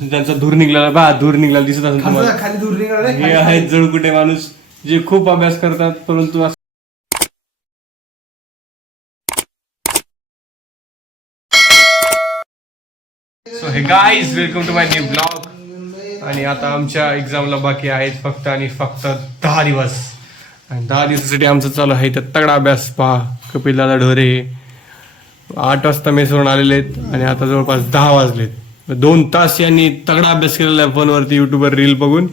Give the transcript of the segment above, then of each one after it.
ज्यांचा धूर निघाला बा धूर निघाला दिसत असेल तुम्हाला खाली धूर निघाला हे आहेत जळकुटे माणूस जे खूप अभ्यास करतात परंतु so hey guys welcome to my new blog. आणि आता आमच्या एक्झामला बाकी आहेत फक्त आणि फक्त 10 दिवस आणि 10 दिवसासाठी आमचं चालू आहे तर तगडा अभ्यास. पहा कपिल दादा ढोरे 8 वाजता मेसवरून आलेले आहेत आणि आता जवळपास 10 वाजलेत. 2 तास यांनी तगडा अभ्यास केलेला आहे फोनवरती युट्यूबवर रील बघून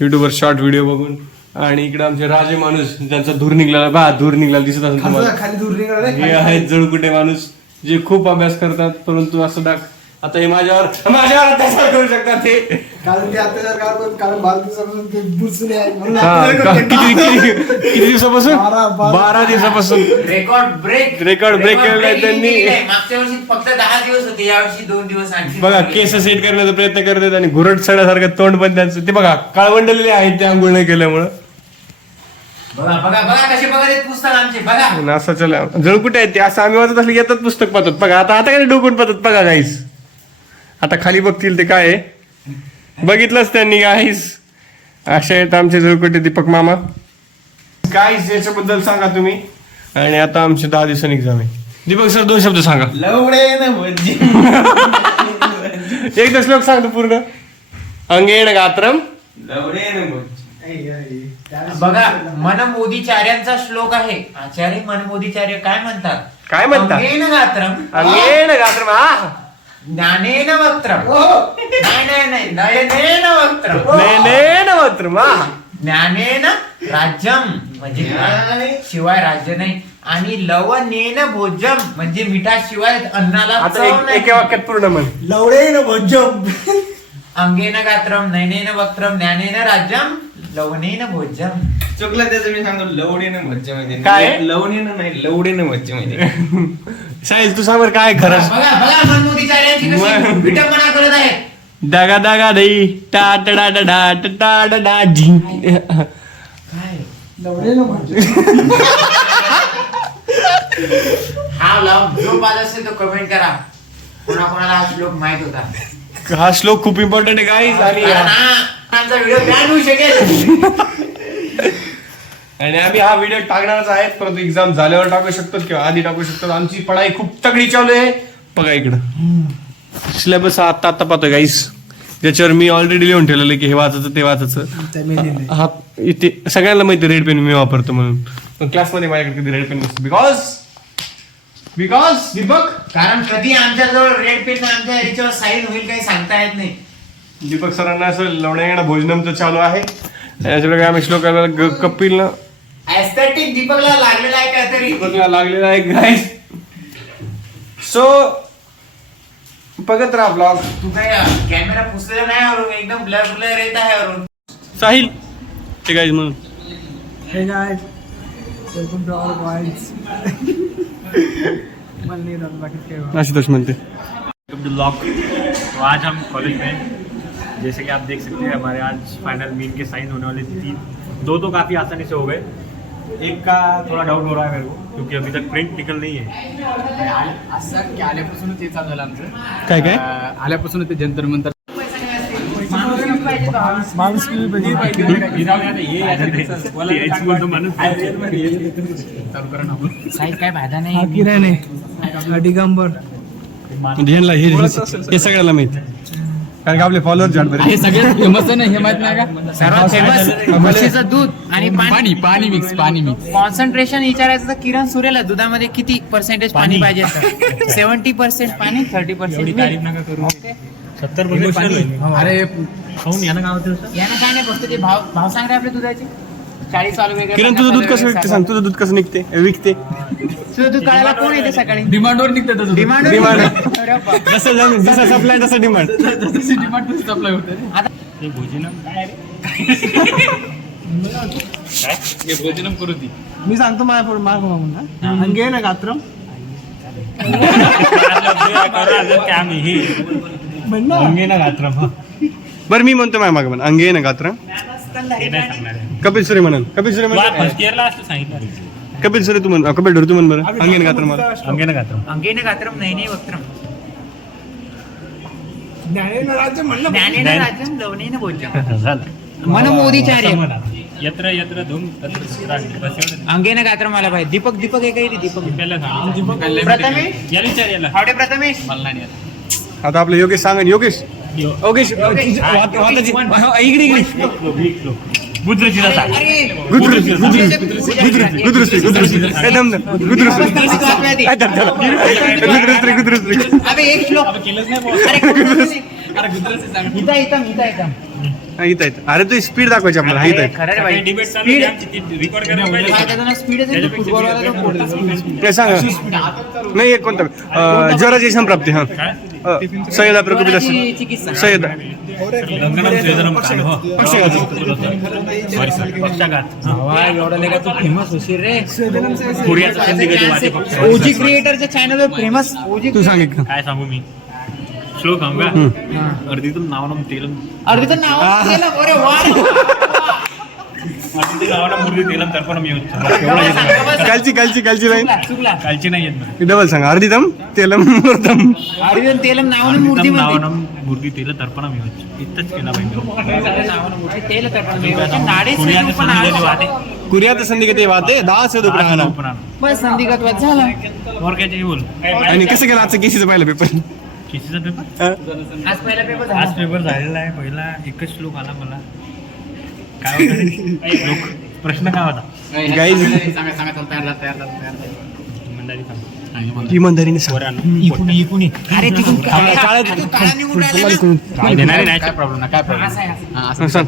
युट्यूबवर शॉर्ट व्हिडिओ बघून. आणि इकडे आमचे राजे माणूस ज्यांचा धूर निघाला बा धूर निघाला दिसत असेल तुम्हाला खाली धूर निघाला हे आहेत जळकुटे माणूस जे खूप अभ्यास करतात परंतु असं आता हे माझ्यावर अत्याचार करू शकतात ते कारण किती दिवसापासून 12 दिवसापासून रेकॉर्ड ब्रेक केलेला आहे त्यांनी. मागच्या वर्षी फक्त 10 दिवस होते यावर्षी 2 दिवस आणखी बघा केस सेट करण्याचा प्रयत्न करतात आणि घुरट सड्यासारखं तोंड पण त्यांचं ते बघा काळवंडलेले आहेत ते आंघोळ नाही केल्यामुळं. बघा बघा बघा कसे बघा पुस्तक आमचे बघा असं चला जळकुटे आहेत ते असं आम्ही वाचत असले येतात पुस्तक पाहतात बघा आता काय डोकून पाहतात बघा गाईस आता खाली बघतील ते काय बघितलंच त्यांनी गाईस. असे आहेत आमचे जळकुटे दीपक मामा. गाईस याच्याबद्दल सांगा तुम्ही. आणि आता आमचे 10 दिवसांनी एक्झाम आहे. दीपक सर 2 शब्द सांगा. एकदा श्लोक सांगतो पूर्ण. अंगेण गात्रम बघा मन मोदीचार्यांचा श्लोक आहे. आचार्य मन मोदीचार्य काय म्हणतात अंगेण गात्रम ज्ञानेन वक्त्रम नाही नयनेन वक्त्रम ज्ञानेन राज्यम म्हणजे शिवाय राज्य नाही आणि लवणेन भोजम म्हणजे मिठाशिवाय अन्नाला चव नाही. एका वाक्यात पूर्ण म्हण. लवणेन भोजम अंगेन गात्रम नयनेन वक्त्रम ज्ञानेन राज्यम लवणेन भोजम. चुकलं त्याचं मी सांगतो लवडेनं भज्ज मध्ये काय लवणेनं नाही लवडेनं भज्ज मध्ये. साहिल तू सांग काय खरं बघा बघा मन मोदीचार्यांची कशी विटंबना करत आहेत. दागा दागा दई टा टा डा डा डा टा डा डा झिं काय लवडेनं भज्ज. हा लव जो पाहिजे असेल तो कमेंट करा कोणाकोणाला हा श्लोक माहित होता. हा श्लोक खूप इम्पॉर्टंट आहे गाईज. आणि आमचा व्हिडिओ बॅन होऊ शकेल आणि आम्ही हा व्हिडिओ टाकणारच आहेत परंतु एक्झाम झाल्यावर टाकू शकतो किंवा आधी टाकू शकतो. आमची पढाई खूप तगडी चालू आहे. बघा इकडं सिलेबस आता पाहतोय गाईस ज्याच्यावर मी ऑलरेडी लिहून ठेवलेलं की हे वाचायचं ते वाचायचं. हा इथे सगळ्यांना माहिती रेड पेन मी वापरतो म्हणून पण क्लासमध्ये माझ्याकडे कधी रेड पेन नसतो बिकॉज दीपक कारण कधी आमच्याजवळ रेड पेन आमच्या याच्यावर साईन होईल काही सांगता येत नाही. दीपक सरांना असं लवण्याकडे भोजनमचं चालू आहे. याच्याकडे आम्ही श्लोकाला कपिल एस्थेटिक दीपकला लागलेला आहे काहीतरी दीपकला लागलेला आहे गाईस. सो बघत राहा ब्लॉग. तू काय कॅमेरा पुसलेला नाही वरून एकदम ब्लर ब्लर येत आहे वरून. साहिल ते गाईज म्हणून hey guys welcome to our points. आशुतोष म्हणते ब्लॉग. तो आज हम कॉलेज में जैसे कि आप देख सकते हैं हमारे आज फाइनल मीन के साइन होने वाले 3 दो तो काफ़ी आसानी से हो गए. एक का थोड़ा डाउट हो रहा है मेरे को क्योंकि अभी तक प्रिंट निकल नहीं है. असं की आल्यापासूनच हे चालू झालं आमचं. काय आल्यापासून ते जंतर मंतर काय फायदा नाही. दिगंबर हे सगळ्याला माहित कारण की आपले फॉलोअर हे सगळ्यात फेमस आहे ना हे माहित नाही का सर्वात फेमस म्हशीचं दूध आणि पाणी मिक्स कॉन्सन्ट्रेशन विचारायचं तर किरण सुरेला दुधामध्ये किती पर्सेंटेज पाणी पाहिजे 70% पाणी 30% नका करू 70% पाणी. अरे खाऊन यानं काय होतं यानं काय नाही फक्त ते भाव सांग रे आपल्या दुधाचे 40 वाले वेगळे. किरण तुझं दूध कसं विकते सांग. तुझं दूध कसं विकते तुझं दूध काढायला कोण येते सकाळी डिमांडवर निघतं डिमांड जसं सप्लाय तसं डिमांड डिमांड सप्लाय होते. ते भोजनम काय हे भोजनम करू ती मी सांगतो माझ्या पुढे माग म्हणून अंगेण गात्रम अंगेना गात्रम हा बरं मी म्हणतो माझ्या मागे म्हण अंगे ना गात्र हे नाही सांगणार आहे. कपिल सुरे म्हणन कपिल सुरे तू म्हण फर्स्ट इयरला असतो सांगितलं कपिल सुरे तू म्हण कपिल ढोर तू म्हण बरं अंगे ना गात्र मला अंगेना गात्रम अंगेन गात्रम नयने वक्त्रम ज्ञानेन राज्य म्हणलं ज्ञानेन राज्यम लवणेन भोज्यम झालं मन मोदीचार्य यत्र यत्र धूम तत्र सुराणी. बस एवढं. अंगेन गात्रम मला पाहिजे दीपक एक आहे रे, दीपक पहिला सांग. प्रथमेश याला विचार याला. हावडे प्रथमेश आता आपलं योगेश सांग योगेश यो. योगेश इकडे बुद्रुजीला सांग. गुदरुस अबे एक श्लोक अरे इथं अरे तू स्पीड दाखवायची आपल्याला इथं खरं रे भाई डिबेट चालू आहे आमची, ती record करायला पाहिजे. स्पीड आहे फुटबॉल काय सांग नाही एक कोणतं जराची संप्राप्ती हा सय्यदा प्रकोपित असं Syeda Gangnam स्वेदनम Kanho. Sorry, sir. पक्षाघात. एवढा लेगा तू फेमस होशील रे पुण्याचं संधी कधी वाटे पक्ष. ओजी क्रिएटरच्या चॅनल वर फेमस ओजी तू सांग एक काय सांगू मी श्लोक सांगू का अर्धितुम नावनम तेलम अर्धी तर नाव केलं अरे वा अर्धितुम नावनम मूर्ती तेलम तर्पणम एवढं. कालची लाईन चुकला कालची नाही येत ना. डबल सांग अर्धितम तेलम मूर्तम अर्धी तेलम नावाने मूर्ती अर्धितुम म्हणते नावनम मूर्ती तेल तर्पणम एवढं. इतकंच केलं पाहिजे. नावाने मूर्ती तेल तर्पण नाडे पुण्याचं संधी कधी वाटे. कुरियात संधी ते वाते दहा से दुखणा बस संधिगत झाला और काय ते बोल. आणि कसं केलं आजचं केसीचं पाहिलं पेपर किसीचा पेपर आज पहिला पेपर आज पेपर झालेला आहे. पहिला एकच श्लोक आला मला. काय होतं रे? श्लोक प्रश्न काय होता? गाईज इमानदारी सांग. इमानदारीने सांग पोरांनो. अरे तिथून काळा निघून राहिला ना. काय देणार नाही. काय प्रॉब्लेम नाही काय प्रॉब्लेम असं आहे. सांग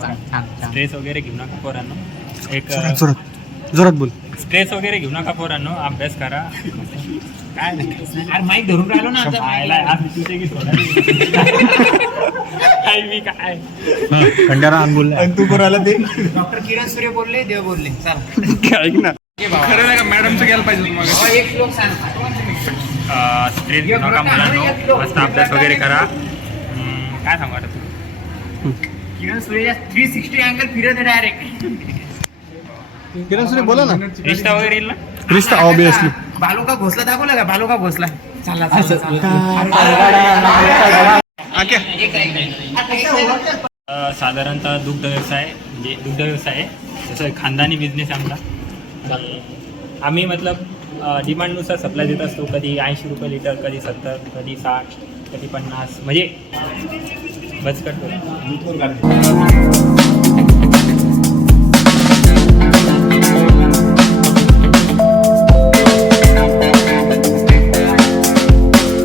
स्ट्रेस वगैरे घेऊ नका पोरांनो. एक जोरात बोल स्ट्रेस वगैरे घेऊ नका पोरांनो. अभ्यास करा. काय नाही. अरे माईक धरून राहिलो ना आता पाहायला आज तुझे की थोडा काय मी काय खंडारा आण बोलला. तू कोणाला ते डॉक्टर किरण सूर्य बोलले देव बोलले चला ऐक ना खरं नाही का मॅडमचं घ्यायला पाहिजे एक श्लोक सांग स्ट्रेस घेऊ नका मुलांनो. मस्त अभ्यास वगैरे करा. काय सांगू आता तू किरण सूर्यच्या 360 अँगल फिरत आहे डायरेक्ट किरण सुरे बोला ना रिश्ता वगैरे येईल ना. रिश्ता ऑब्विसली बालू का घोसला दाखवला का बालू का घोसला चला साधारणतः दुग्ध व्यवसाय म्हणजे दुग्ध व्यवसाय आहे. जसं खानदानी बिझनेस आहे आमचा. आणि आम्ही मतलब डिमांडनुसार सप्लाय देत असतो. कधी 80 रुपये लिटर, कधी 70, कधी 60, कधी 50 म्हणजे बचकट होतो.